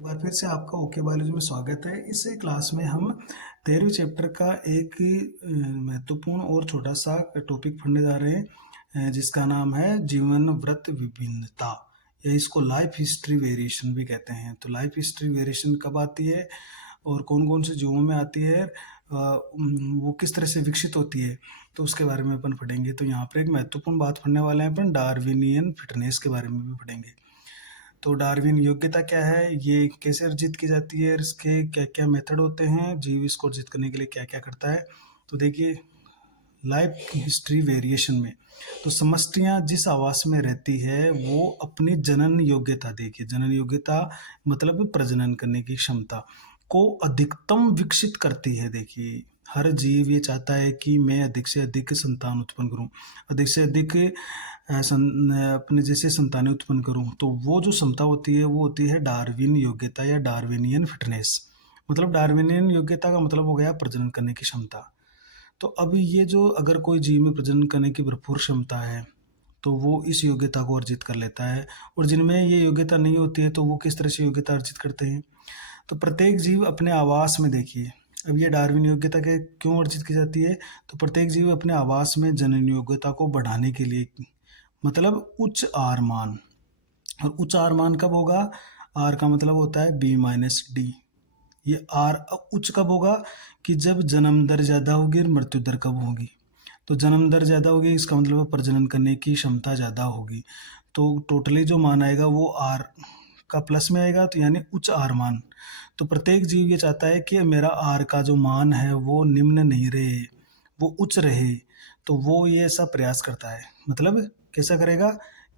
एक बार फिर से आपका ओके बायोलॉजी में स्वागत है। इस क्लास में हम 13वें चैप्टर का एक महत्वपूर्ण और छोटा सा टॉपिक पढ़ने जा रहे हैं, जिसका नाम है जीवन वृत्त विभिन्नता, या इसको लाइफ हिस्ट्री वेरिएशन भी कहते हैं। तो लाइफ हिस्ट्री वेरिएशन कब आती है और कौन कौन से जीवों में आती है, वो किस तरह से विकसित होती है, तो उसके बारे में अपन पढ़ेंगे। तो यहाँ पर एक महत्वपूर्ण बात पढ़ने वाले हैं अपन, डार्विनियन फिटनेस के बारे में भी पढ़ेंगे। तो डार्विन योग्यता क्या है, ये कैसे अर्जित की जाती है, इसके क्या क्या मेथड होते हैं, जीव इसको अर्जित करने के लिए क्या क्या करता है। तो देखिए, लाइफ हिस्ट्री वेरिएशन में तो समष्टियाँ जिस आवास में रहती है वो अपनी जनन योग्यता, देखिए जनन योग्यता मतलब प्रजनन करने की क्षमता को अधिकतम विकसित करती है। देखिए, हर जीव ये चाहता है कि मैं अधिक से अधिक संतान उत्पन्न करूं, अधिक से अधिक अपने जैसे संतानें उत्पन्न करूं। तो वो जो क्षमता होती है वो होती है डार्विन योग्यता या डार्विनियन फिटनेस। मतलब डार्विनियन योग्यता का मतलब हो गया प्रजनन करने की क्षमता। तो अब ये जो अगर कोई जीव में प्रजनन करने की भरपूर क्षमता है तो वो इस योग्यता को अर्जित कर लेता है, और जिनमें ये योग्यता नहीं होती है तो वो किस तरह से योग्यता अर्जित करते हैं। तो प्रत्येक जीव अपने आवास में, देखिए अब ये डार्विन योग्यता के क्यों अर्जित की जाती है, तो प्रत्येक जीव अपने आवास में जनन योग्यता को बढ़ाने के लिए, मतलब उच्च आर मान। और उच्च आर मान कब होगा, आर का मतलब होता है B-D। ये आर उच्च कब होगा कि जब जन्म दर ज़्यादा होगी और मृत्यु दर कब होगी। तो जन्म दर ज़्यादा होगी, इसका मतलब प्रजनन करने की क्षमता ज़्यादा होगी। तो टोटली जो मान आएगा वो आर का प्लस में आएगा, तो यानी उच्च आर मान। तो प्रत्येक जीव ये चाहता है कि मेरा आर का जो मान है वो निम्न नहीं रहे, वो उच्च रहे। तो वो ये ऐसा प्रयास करता है, मतलब कैसा करेगा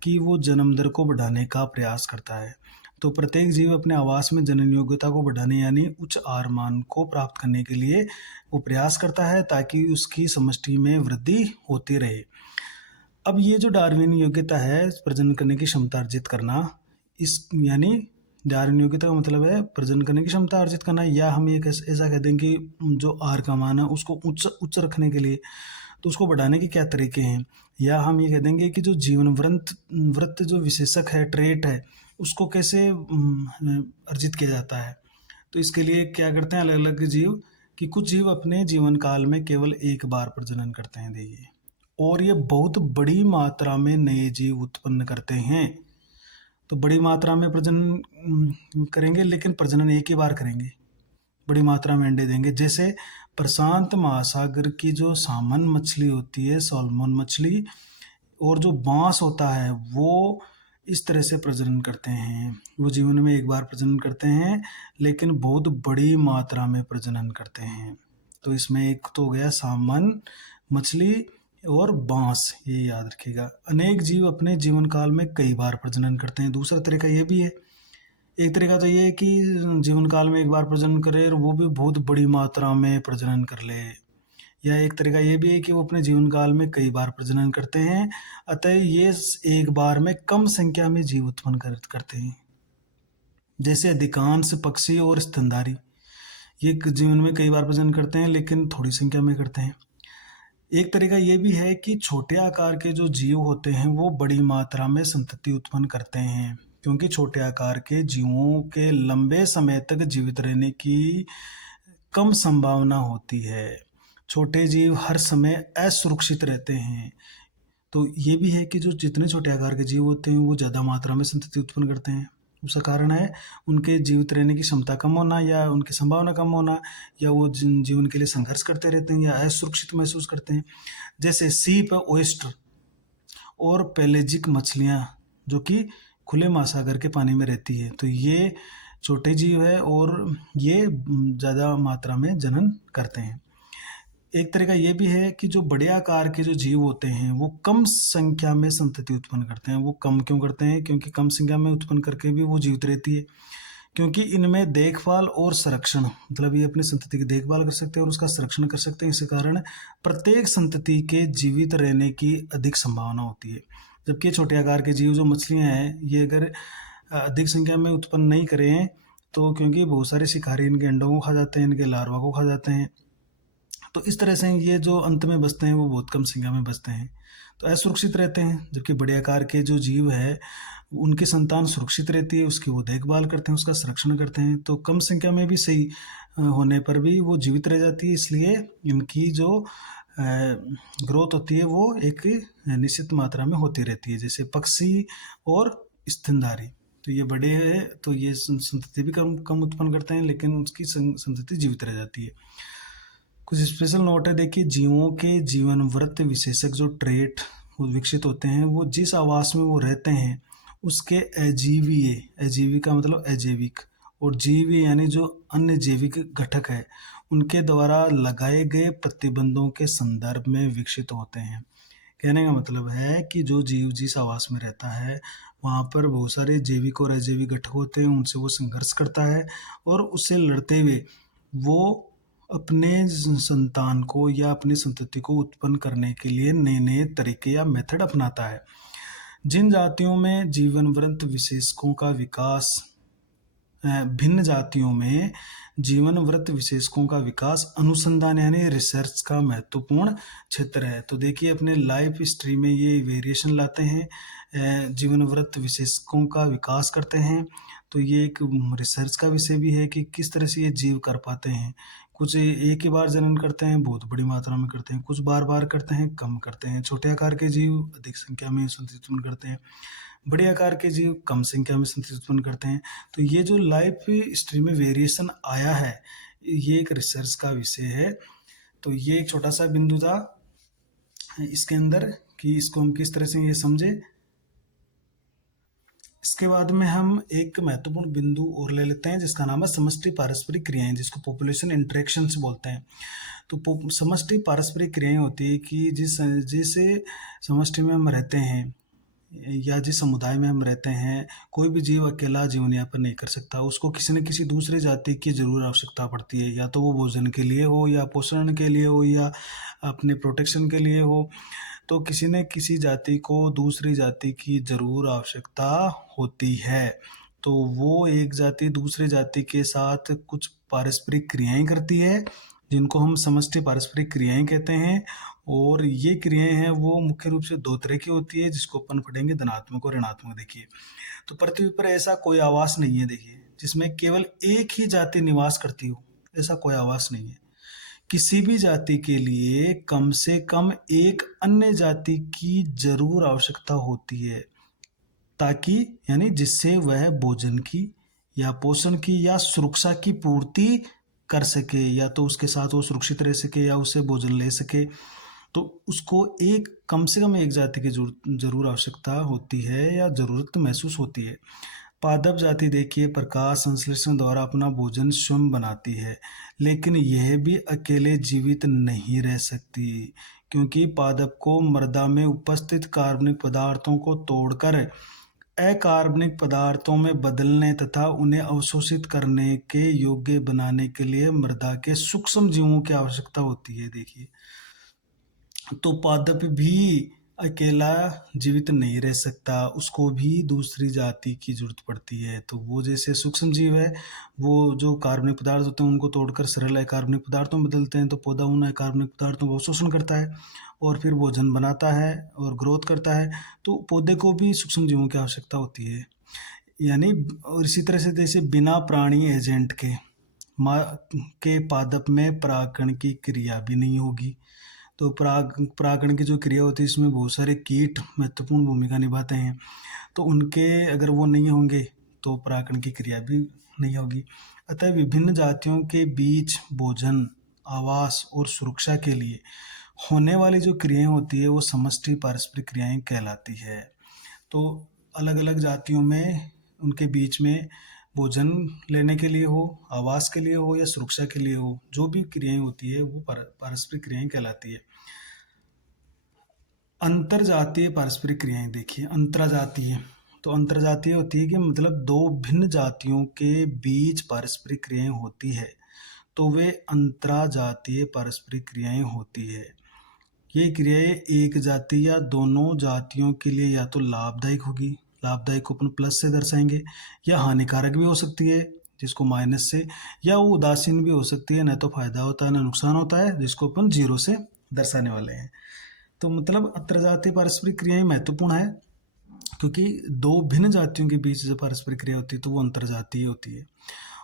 कि वो जन्म दर को बढ़ाने का प्रयास करता है। तो प्रत्येक जीव अपने आवास में जनन योग्यता को बढ़ाने यानी उच्च आर मान को प्राप्त करने के लिए वो प्रयास करता है, ताकि उसकी समष्टि में वृद्धि होती रहे। अब ये जो डार्विन योग्यता है प्रजनन करने की क्षमता अर्जित करना, इस यानी डार्विन योग्यता का मतलब है प्रजनन करने की क्षमता अर्जित करना, या हम ये ऐसा कह दें कि जो आर का मान है उसको उच्च उच्च रखने के लिए तो उसको बढ़ाने के क्या तरीके हैं, या हम ये कह देंगे कि जो जीवन वृत्त जो विशेषक है, ट्रेट है, उसको कैसे अर्जित किया जाता है। तो इसके लिए क्या करते हैं अलग अलग जीव, कि कुछ जीव अपने जीवन काल में केवल एक बार प्रजनन करते हैं, देखिए, और ये बहुत बड़ी मात्रा में नए जीव उत्पन्न करते हैं। तो बड़ी मात्रा में प्रजनन करेंगे, लेकिन प्रजनन एक ही बार करेंगे, बड़ी मात्रा में अंडे देंगे। जैसे प्रशांत महासागर की जो सामन मछली होती है, सॉल्मन मछली, और जो बांस होता है, वो इस तरह से प्रजनन करते हैं। वो जीवन में एक बार प्रजनन करते हैं, लेकिन बहुत बड़ी मात्रा में प्रजनन करते हैं। तो इसमें एक तो हो गया सामन मछली और बांस, ये याद रखिएगा। अनेक जीव अपने जीवन काल में कई बार प्रजनन करते हैं। दूसरा तरीका ये भी है, एक तरीका तो ये है कि जीवन काल में एक बार प्रजनन करे और वो भी बहुत बड़ी मात्रा में प्रजनन कर ले, या एक तरीका ये भी है कि वो अपने जीवन काल में कई बार प्रजनन करते हैं, अतः ये एक बार में कम संख्या में जीव उत्पन्न करते हैं। जैसे अधिकांश पक्षी और स्तनधारी ये जीवन में कई बार प्रजनन करते हैं, लेकिन थोड़ी संख्या में करते हैं। एक तरीका ये भी है कि छोटे आकार के जो जीव होते हैं वो बड़ी मात्रा में संतति उत्पन्न करते हैं, क्योंकि छोटे आकार के जीवों के लंबे समय तक जीवित रहने की कम संभावना होती है। छोटे जीव हर समय असुरक्षित रहते हैं। तो ये भी है कि जो जितने छोटे आकार के जीव होते हैं वो ज़्यादा मात्रा में संतति उत्पन्न करते हैं। उसका कारण है उनके जीवित रहने की क्षमता कम होना, या उनकी संभावना कम होना, या वो जीवन के लिए संघर्ष करते रहते हैं या असुरक्षित महसूस करते हैं। जैसे सीप, ओयस्टर और पेलेजिक मछलियाँ जो कि खुले महासागर के पानी में रहती है। तो ये छोटे जीव है और ये ज़्यादा मात्रा में जनन करते हैं। एक तरीका ये भी है कि जो बड़े आकार के जो जीव होते हैं वो कम संख्या में संतति उत्पन्न करते हैं। वो कम क्यों करते हैं, क्योंकि कम संख्या में उत्पन्न करके भी वो जीवित रहती है, क्योंकि इनमें देखभाल और संरक्षण, मतलब ये अपनी संतति की देखभाल कर सकते हैं और उसका संरक्षण कर सकते हैं। इसी कारण प्रत्येक संतति के जीवित रहने की अधिक संभावना होती है। जबकि छोटे आकार के जीव जो मछलियाँ हैं, ये अगर अधिक संख्या में उत्पन्न नहीं करें तो क्योंकि बहुत सारे शिकारी इनके अंडों को खा जाते हैं, इनके लार्वा को खा जाते हैं, तो इस तरह से ये जो अंत में बसते हैं वो बहुत कम संख्या में बसते हैं, तो असुरक्षित रहते हैं। जबकि बड़े आकार के जो जीव है उनकी संतान सुरक्षित रहती है, उसकी वो देखभाल करते हैं, उसका संरक्षण करते हैं, तो कम संख्या में भी सही होने पर भी वो जीवित रह जाती है। इसलिए इनकी जो ग्रोथ होती है वो एक निश्चित मात्रा में होती रहती है। जैसे पक्षी और स्तनधारी, तो ये बड़े हैं तो ये संतति भी कम कम उत्पन्न करते हैं, लेकिन उसकी संतति जीवित रह जाती है। कुछ स्पेशल नोट है, देखिए जीवों के जीवन वृत्त विशेषक जो ट्रेट वो विकसित होते हैं, वो जिस आवास में वो रहते हैं उसके अजीवीय, अजीवी का मतलब अजैविक, और जीवी यानी जो अन्य जैविक घटक है उनके द्वारा लगाए गए प्रतिबंधों के संदर्भ में विकसित होते हैं। कहने का मतलब है कि जो जीव जिस आवास में रहता है वहाँ पर बहुत सारे जैविक और अजैविक घटक होते हैं, उनसे वो संघर्ष करता है और उससे लड़ते हुए वो अपने संतान को या अपनी संतति को उत्पन्न करने के लिए नए नए तरीके या मेथड अपनाता है। जिन जातियों में जीवनवृत्त विशेषकों का विकास भिन्न जातियों में जीवनवृत्त विशेषकों का विकास अनुसंधान यानी रिसर्च का महत्वपूर्ण क्षेत्र है। तो देखिए अपने लाइफ हिस्ट्री में ये वेरिएशन लाते हैं, जीवनवृत्त विशेषकों का विकास करते हैं। तो ये एक रिसर्च का विषय भी है कि किस तरह से ये जीव कर पाते हैं। कुछ एक ही बार जनन करते हैं, बहुत बड़ी मात्रा में करते हैं, कुछ बार बार करते हैं, कम करते हैं। छोटे आकार के जीव अधिक संख्या में संतति उत्पन्न करते हैं, बड़े आकार के जीव कम संख्या में संतति उत्पन्न करते हैं। तो ये जो लाइफ हिस्ट्री में वेरिएशन आया है ये एक रिसर्च का विषय है। तो ये एक छोटा सा बिंदु था इसके अंदर कि इसको हम किस तरह से ये समझे। इसके बाद में हम एक महत्वपूर्ण बिंदु और ले लेते हैं जिसका नाम है समष्टि पारस्परिक क्रियाएं, जिसको पॉपुलेशन इंटरेक्शंस बोलते हैं। तो समष्टि पारस्परिक क्रियाएं होती है कि जिस समष्टि में हम रहते हैं या जिस समुदाय में हम रहते हैं, कोई भी जीव अकेला जीवन यापन नहीं कर सकता, उसको किसी न किसी दूसरे जाति की जरूर आवश्यकता पड़ती है, या तो वो भोजन के लिए हो या पोषण के लिए हो या अपने प्रोटेक्शन के लिए हो। तो किसी न किसी जाति को दूसरी जाति की जरूर आवश्यकता होती है। तो वो एक जाति दूसरे जाति के साथ कुछ पारस्परिक क्रियाएं करती है जिनको हम समष्टि पारस्परिक क्रियाएं कहते हैं। और ये क्रियाएं हैं वो मुख्य रूप से दो तरह की होती है, जिसको अपन पढ़ेंगे धनात्मक और ऋणात्मक। देखिए तो पृथ्वी पर ऐसा कोई आवास नहीं है देखिए जिसमें केवल एक ही जाति निवास करती हो, ऐसा कोई आवास नहीं है। किसी भी जाति के लिए कम से कम एक अन्य जाति की जरूर आवश्यकता होती है, ताकि यानी जिससे वह भोजन की या पोषण की या सुरक्षा की पूर्ति कर सके, या तो उसके साथ वो सुरक्षित रह सके या उससे भोजन ले सके। तो उसको एक कम से कम एक जाति की जरूर आवश्यकता होती है या जरूरत महसूस होती है। पादप जाति देखिए प्रकाश संश्लेषण द्वारा अपना भोजन स्वयं बनाती है, लेकिन यह भी अकेले जीवित नहीं रह सकती, क्योंकि पादप को मृदा में उपस्थित कार्बनिक पदार्थों को तोड़कर अकार्बनिक पदार्थों में बदलने तथा उन्हें अवशोषित करने के योग्य बनाने के लिए मृदा के सूक्ष्म जीवों की आवश्यकता होती है। देखिए तो पादप भी अकेला जीवित नहीं रह सकता, उसको भी दूसरी जाति की जरूरत पड़ती है। तो वो जैसे सूक्ष्म जीव है, वो जो कार्बनिक पदार्थ होते हैं उनको तोड़कर सरल अकार्बनिक पदार्थों में बदलते हैं, तो पौधा उन अकार्बनिक पदार्थों को शोषण करता है और फिर भोजन बनाता है और ग्रोथ करता है। तो पौधे को भी सूक्ष्म जीवों की आवश्यकता होती है। यानी और इसी तरह से जैसे बिना प्राणी एजेंट के माँ के पादप में परागकण की क्रिया भी नहीं होगी। तो परागकण की जो क्रिया होती है इसमें बहुत सारे कीट महत्वपूर्ण भूमिका निभाते हैं, तो उनके अगर वो नहीं होंगे तो परागकण की क्रिया भी नहीं होगी। अतः विभिन्न जातियों के बीच भोजन, आवास और सुरक्षा के लिए होने वाली जो क्रियाएं होती है वो समष्टि पारस्परिक क्रियाएं कहलाती है। तो अलग अलग जातियों में उनके बीच में भोजन लेने के लिए हो, आवास के लिए हो या सुरक्षा के लिए हो, जो भी क्रियाएं होती है वो पारस्परिक क्रियाएं कहलाती है। अंतरजातीय पारस्परिक क्रियाएं देखिए अंतरजातीय, तो अंतरजातीय होती है कि मतलब दो भिन्न जातियों के बीच पारस्परिक क्रियाएं होती है, तो वे अंतरजातीय पारस्परिक क्रियाएं होती है। ये क्रियाएं एक जाति या दोनों जातियों के लिए या तो लाभदायक होगी, लाभदायक को अपन प्लस से दर्शाएंगे, या हानिकारक भी हो सकती है, जिसको माइनस से, या वो उदासीन भी हो सकती है, न तो फायदा होता है न नुकसान होता है, जिसको अपन जीरो से दर्शाने वाले हैं। तो मतलब अंतर्जातीय पारस्परिक क्रियाएं महत्वपूर्ण है, क्योंकि दो भिन्न जातियों के बीच जो पारस्परिक क्रिया होती है तो वो अंतर्जातीय होती है।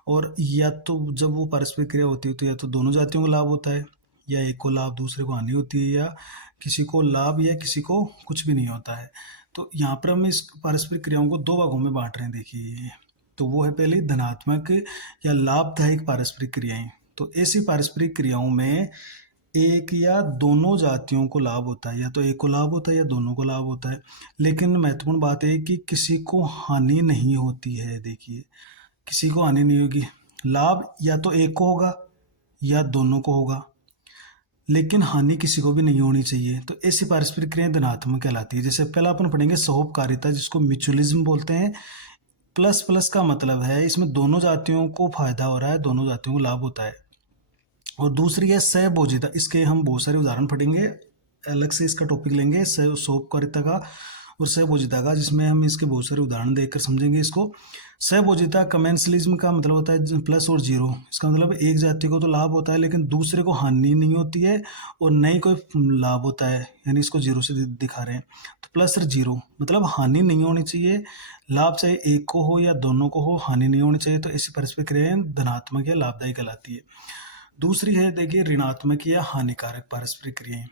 और या तो जब वो पारस्परिक क्रिया होती है तो या तो दोनों जातियों को लाभ होता है, या एक को लाभ दूसरे को हानि होती है, या किसी को लाभ या किसी को कुछ भी नहीं होता है। तो यहाँ पर हम इस पारस्परिक क्रियाओं को दो भागों में बांट रहे हैं, देखिए। तो वो है पहली धनात्मक या लाभदायक पारस्परिक क्रियाएं। तो ऐसी पारस्परिक क्रियाओं में एक या दोनों जातियों को लाभ होता है, या तो एक को लाभ होता है या दोनों को लाभ होता है। लेकिन महत्वपूर्ण बात है कि किसी को हानि नहीं होती है। देखिए, किसी को हानि नहीं होगी, लाभ या तो एक को होगा या दोनों को होगा, लेकिन हानि किसी को भी नहीं होनी चाहिए। तो ऐसी पारस्परिक क्रियाएं धनात्मक कहलाती है। जैसे पहला अपन पढ़ेंगे सहोपकारिता, जिसको म्यूचुअलिज्म बोलते हैं। प्लस प्लस का मतलब है इसमें दोनों जातियों को फायदा हो रहा है, दोनों जातियों को लाभ होता है। और दूसरी है सहभोजिता, इसके हम बहुत सारे उदाहरण पढ़ेंगे, अलग से इसका टॉपिक लेंगे सहोपकारिता का और सहभोजिता का, जिसमें हम इसके बहुत सारे उदाहरण देखकर समझेंगे इसको। सहभोजिता कमेंसलिज्म का मतलब होता है प्लस और जीरो। इसका मतलब एक जाति को तो लाभ होता है लेकिन दूसरे को हानि नहीं होती है, और न ही कोई लाभ होता है, यानी इसको जीरो से दिखा रहे हैं। तो प्लस और जीरो मतलब हानि नहीं होनी चाहिए, लाभ चाहे एक को हो या दोनों को हो, हानि नहीं होनी चाहिए। तो ऐसी पारस्परिक क्रियाएं धनात्मक या लाभदायी कहलाती है। दूसरी है, देखिए, ऋणात्मक या हानिकारक पारस्परिक क्रियाएं।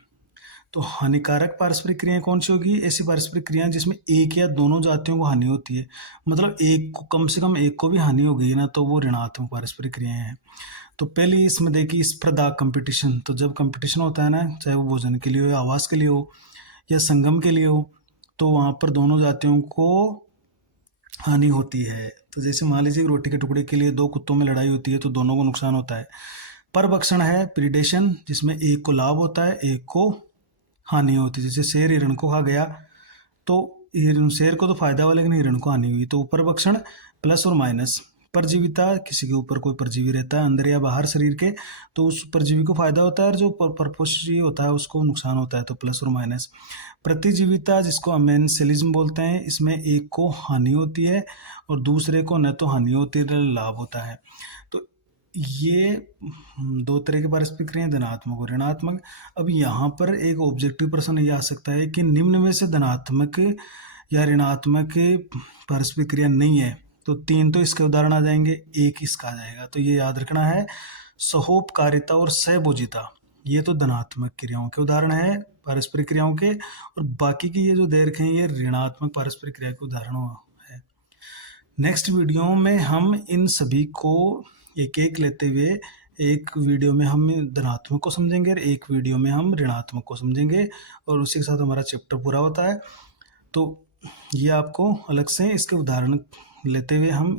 तो हानिकारक पारस्परिक क्रियाएं कौन सी होगी? ऐसी पारस्परिक क्रियाएं जिसमें एक या दोनों जातियों को हानि होती है, मतलब एक को, कम से कम एक को भी हानि हो गई ना, तो वो ऋणात्मक पारस्परिक क्रियाएं हैं। तो पहली इसमें देखिए स्पर्धा, कंपटीशन। तो जब कंपटीशन होता है ना, चाहे वो भोजन के लिए हो या आवास के लिए हो या संगम के लिए हो, तो वहाँ पर दोनों जातियों को हानि होती है। तो जैसे मान लीजिए रोटी के टुकड़े के लिए दो कुत्तों में लड़ाई होती है तो दोनों को नुकसान होता है। परभक्षण है प्रीडेशन, जिसमें एक को लाभ होता है एक को हानि होती है। जैसे शेर हिरण को खा गया तो शेर को तो फायदा हुआ लेकिन हिरण को हानि हुई। तो परभक्षण प्लस और माइनस। परजीविता, किसी के ऊपर कोई परजीवी रहता है अंदर या बाहर शरीर के, तो उस परजीवी को फायदा होता है, और जो परपोषी होता है उसको नुकसान होता है, तो प्लस और माइनस। प्रतिजीविता, जिसको अमेंसेलिज्म बोलते हैं, इसमें एक को हानि होती है और दूसरे को न तो हानि होती है न लाभ होता है। तो ये दो तरह के पारस्परिक क्रियाएं, धनात्मक और ऋणात्मक। अब यहाँ पर एक ऑब्जेक्टिव प्रश्न ये आ सकता है कि निम्न में से धनात्मक या ऋणात्मक पारस्परिक क्रिया नहीं है, तो तीन तो इसके उदाहरण आ जाएंगे, एक इसका आ जाएगा। तो ये याद रखना है, सहोपकारिता और सहभोजिता, ये तो धनात्मक क्रियाओं के उदाहरण है पारस्परिक क्रियाओं के, और बाकी की ये जो दे रखे हैं ये ऋणात्मक पारस्परिक क्रिया के उदाहरण है। नेक्स्ट वीडियो में हम इन सभी को एक एक लेते हुए, एक वीडियो में हम धनात्मक को समझेंगे और एक वीडियो में हम ऋणात्मक को समझेंगे, और उसी के साथ हमारा चैप्टर पूरा होता है। तो ये आपको अलग से इसके उदाहरण लेते हुए हम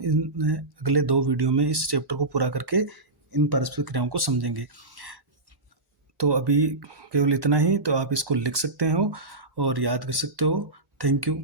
अगले दो वीडियो में इस चैप्टर को पूरा करके इन पारस्परिक क्रियाओं को समझेंगे। तो अभी केवल इतना ही, तो आप इसको लिख सकते हो और याद कर सकते हो। Thank you.